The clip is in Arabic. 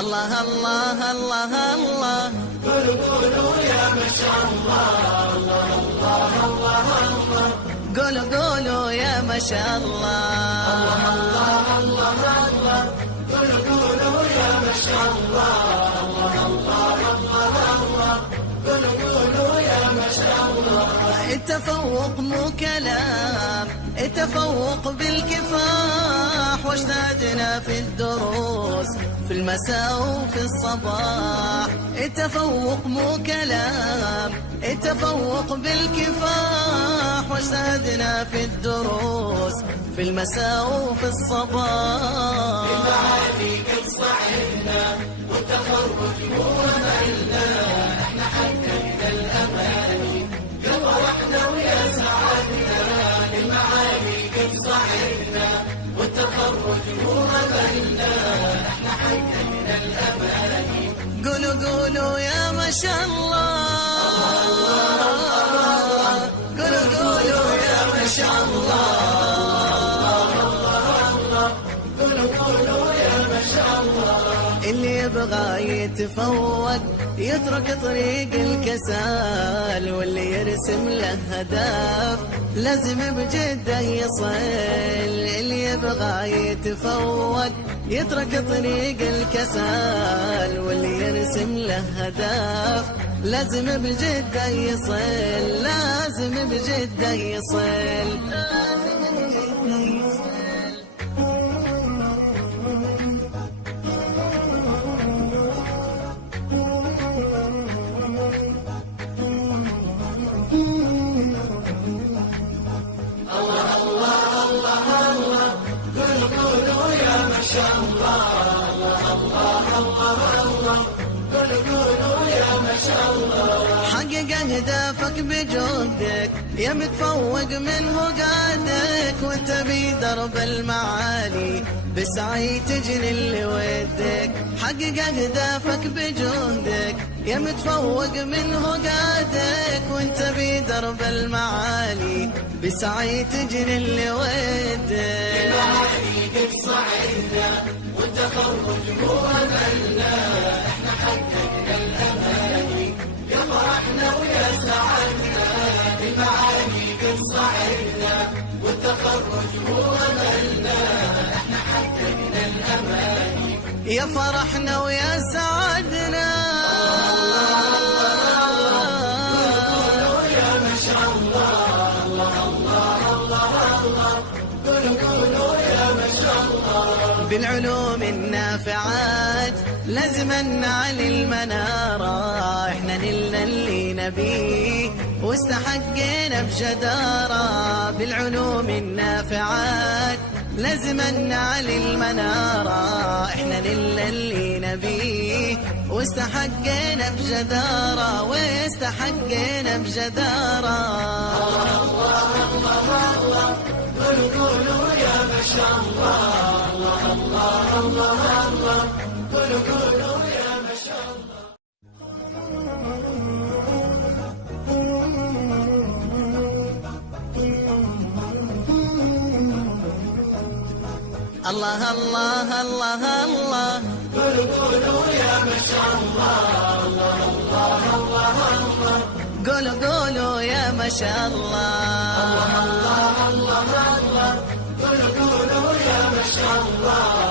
الله الله الله الله. قولوا يا ما شاء الله. الله الله الله الله. قولوا يا ما شاء الله. الله الله الله. قولوا يا ما شاء الله. الله الله الله. قولوا يا ما شاء الله. التفوق مو كلام، التفوق بالكفاح، واجتهدنا في الدروس في المساء وفي الصباح. التفوق مو كلام، التفوق بالكفاح، واجتهدنا في الدروس في المساء وفي الصباح. المعالي قد صعدنا والتخرج هو مالنا، احنا حققنا الاماني يا فرحنا ويا سعدنا. المعالي قد صعدنا والتخرج هو مالنا، احنا حققنا الاماني. قولوا يا ما شاء الله. قولوا يا ما شاء الله. قولوا يا ما شاء الله. اللي يبغى يتفوق يترك طريق الكسال، واللي يرسم له هدف لازم بجده يصل. اللي يبغى يتفوق يترك طريق الكسال، واللي يرسم له هدف لازم بجده يصل. لازم بجده يصل. قولوا يا ما شاء الله. الله الله الله. قولوا يا ما شاء الله. حقق أهدافك بجهدك يا متفوق منه قادك، وانت بدرب المعالي بسعي تجري اللي ودك. حقق أهدافك بجهدك يا متفوق منه قادك، وانت بدرب المعالي بسعي تجري اللي ودك. المعالي قد صعدنا والتخرج هو مالنا، احنا حققنا الاماني يا فرحنا ويا سعدنا. المعالي قد صعدنا والتخرج هو مالنا، احنا حققنا الاماني يا فرحنا ويا سعدنا. قولوا يا ما شاء الله. الله الله الله الله. قولوا يا ما شاء الله. بالعلوم النافعات لازم نعلي المنارة، احنا نلنا اللي نبيه واستحقينا بجدارة. بالعلوم النافعات لازم نعلي المنارة، احنا نلنا اللي نبيه واستحقينا بجدارة، واستحقينا بجدارة. الله الله الله. قولوا يا ما شاء الله. الله الله الله الله. قولوا يا ما شاء الله. الله الله الله الله. قولوا يا ما شاء الله. الله الله الله الله. قولوا يا ما شاء الله. الله الله الله. قولوا يا ما شاء الله.